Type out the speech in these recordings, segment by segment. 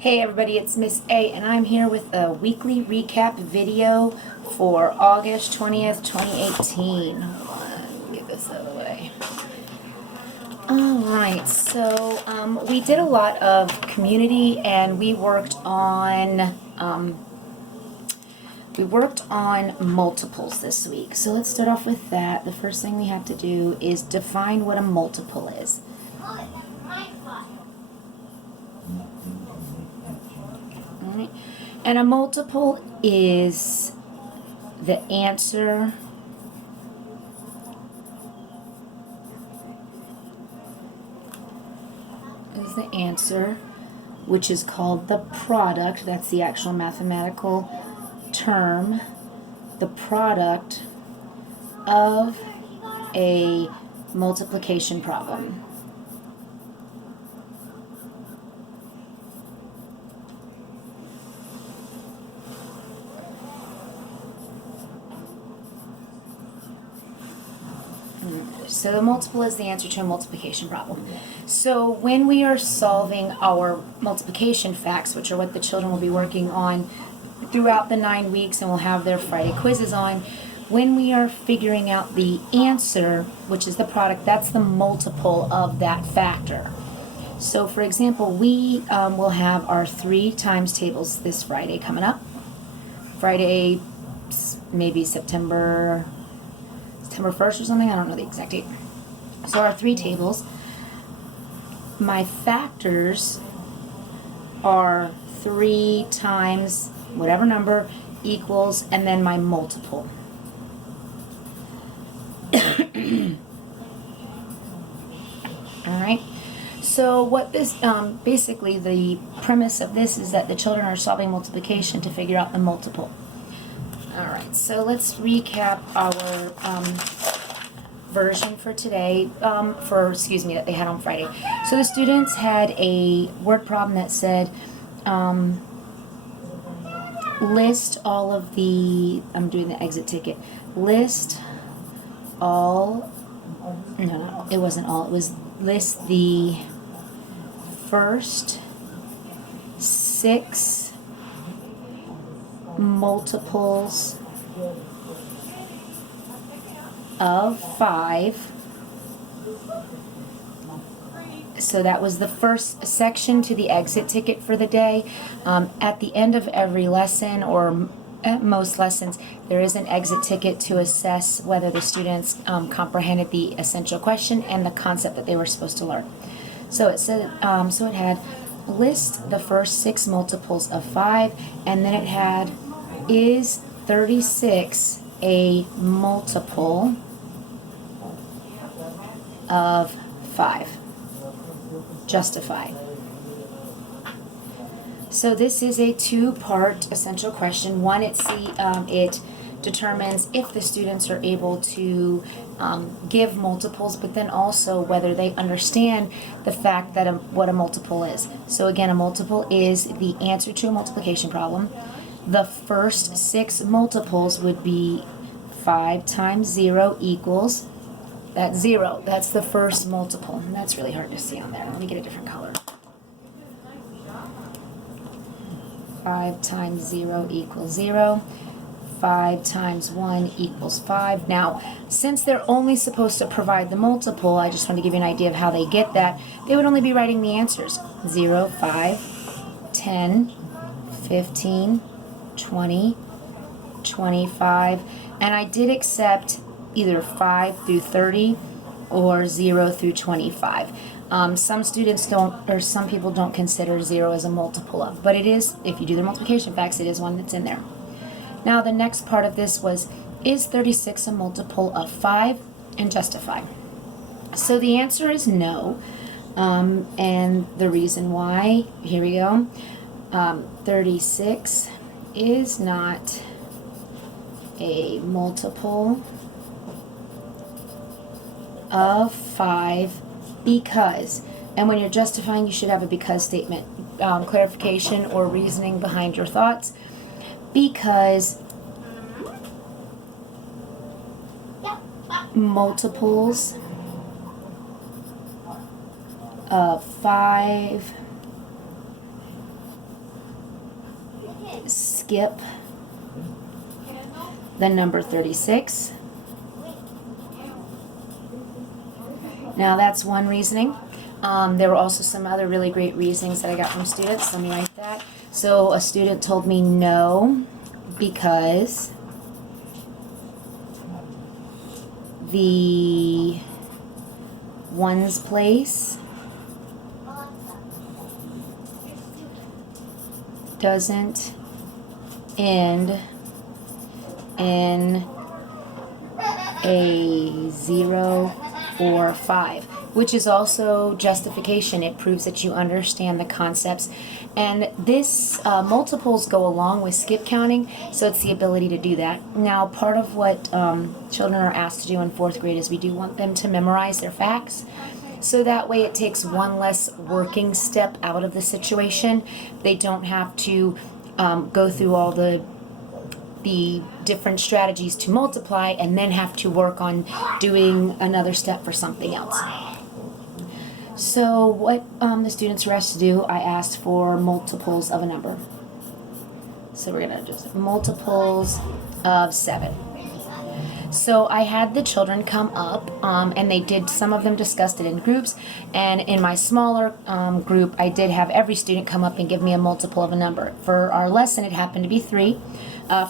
Hey everybody, it's Miss A and I'm here with a weekly recap video for August 20th, 2018. Hold on, get this out of the way. Alright, so we did a lot of community and we worked on multiples this week. So let's start off with that. The first thing we have to do is define what a multiple is. And a multiple is the answer which is called the product. That's the actual mathematical term. The product of a multiplication problem. So the multiple is the answer to a multiplication problem. So when we are solving our multiplication facts, which are what the children will be working on throughout the 9 weeks and will have their Friday quizzes on, when we are figuring out the answer, which is the product, that's the multiple of that factor. So for example, we will have our 3 times tables this Friday coming up. Friday, maybe September 1st or something, I don't know the exact date. So our 3 tables, my factors are 3 times whatever number equals, and then my multiple. Alright, so what this, basically the premise of this is that the children are solving multiplication to figure out the multiple. Alright, so let's recap our version for today, that they had on Friday. So the students had a word problem that said, list all of the, I'm doing the exit ticket, list all, no, it wasn't all, it was list the first 6 multiples of 5. So that was the first section to the exit ticket for the day. At the end of every lesson, or at most lessons, there is an exit ticket to assess whether the students comprehended the essential question and the concept that they were supposed to learn. So it said, so it had list the first 6 multiples of 5, and then it had, is 36 a multiple of 5? Justify. So this is a 2-part essential question. One, it determines if the students are able to give multiples, but then also whether they understand the fact that what a multiple is. So again, a multiple is the answer to a multiplication problem. The first 6 multiples would be 5 times 0 equals, that's 0. That's the first multiple. And that's really hard to see on there. Let me get a different color. 5 times 0 equals 0. 5 times 1 equals 5. Now, since they're only supposed to provide the multiple, I just want to give you an idea of how they get that. They would only be writing the answers. 0, 5, 10, 15, 20, 25. And I did accept either 5 through 30 or 0 through 25. Some students don't, or some people don't consider 0 as a multiple of, but it is, if you do the multiplication facts, it is one that's in there. Now the next part of this was, is 36 a multiple of 5, and justify. So the answer is no, and the reason why, here we go, 36 is not a multiple of 5 because, and when you're justifying, you should have a because statement, clarification or reasoning behind your thoughts, because multiples of 5 skip the number 36. Now that's one reasoning. There were also some other really great reasonings that I got from students. Let me write that. So a student told me no because the ones place doesn't end in a 0 or 5, which is also justification. It proves that you understand the concepts. And this multiples go along with skip counting, so it's the ability to do that. Now, part of what children are asked to do in 4th grade is we do want them to memorize their facts. So that way it takes one less working step out of the situation. They don't have to go through all the different strategies to multiply and then have to work on doing another step for something else. So what the students were asked to do, I asked for multiples of a number. So we're going to just multiples of 7. So I had the children come up, and they did, some of them discussed it in groups, and in my smaller group, I did have every student come up and give me a multiple of a number. For our lesson, it happened to be 3.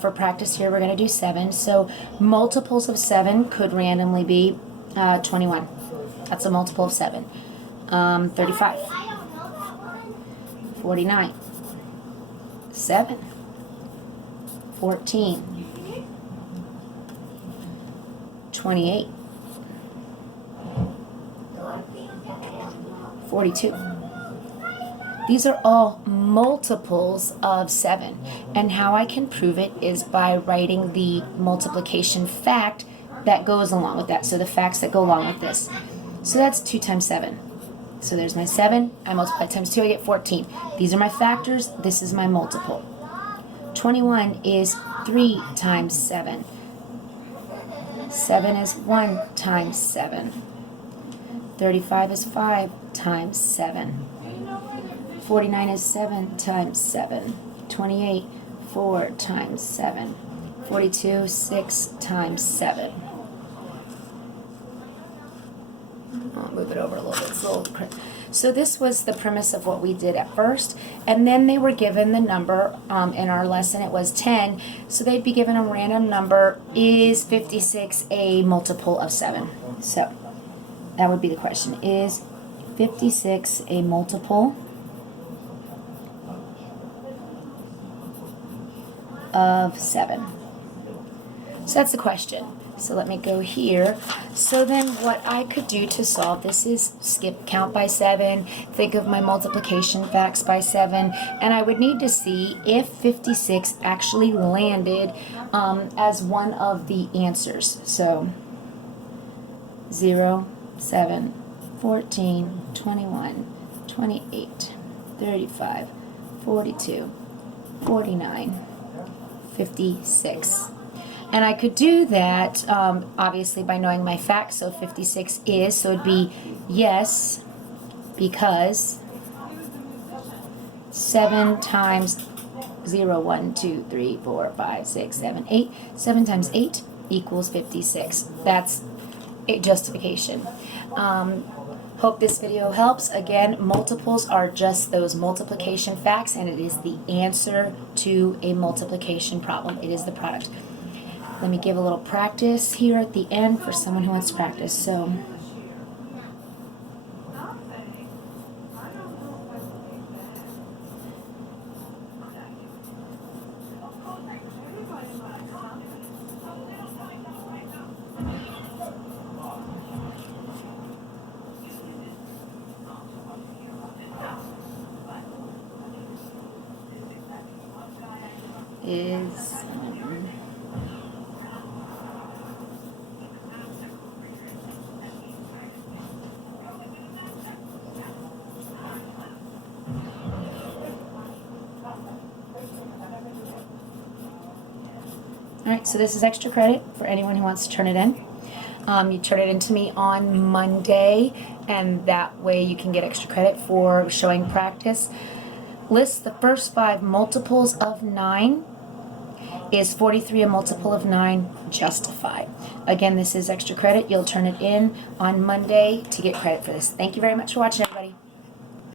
For practice here, we're going to do 7. So multiples of 7 could randomly be 21. That's a multiple of 7. 35. 49. 7. 14. 28, 42. These are all multiples of 7. And how I can prove it is by writing the multiplication fact that goes along with that. So the facts that go along with this. So that's 2 times 7. So there's my 7. I multiply times 2, I get 14. These are my factors. This is my multiple. 21 is 3 times 7. 7 is 1 times 7. 35 is 5 times 7. 49 is 7 times 7. 28, 4 times 7. 42, 6 times 7. I'll move it over a little bit. It's a little So this was the premise of what we did at first, and then they were given the number in our lesson. It was 10, so they'd be given a random number. Is 56 a multiple of 7? So that would be the question. Is 56 a multiple of 7? So that's the question. So let me go here. So then what I could do to solve this is skip count by 7, think of my multiplication facts by 7, and I would need to see if 56 actually landed as one of the answers. So 0, 7, 14, 21, 28, 35, 42, 49, 56. And I could do that, obviously, by knowing my facts. So 56 is, so it'd be yes, because 7 times 0, 1, 2, 3, 4, 5, 6, 7, 8. 7 times 8 equals 56. That's a justification. Hope this video helps. Again, multiples are just those multiplication facts, and it is the answer to a multiplication problem. It is the product. Let me give a little practice here at the end for someone who wants to practice. So, is all right, so this is extra credit for anyone who wants to turn it in. You turn it in to me on Monday, and that way you can get extra credit for showing practice. List the first 5 multiples of 9. Is 43 a multiple of 9? Justify. Again, this is extra credit. You'll turn it in on Monday to get credit for this. Thank you very much for watching.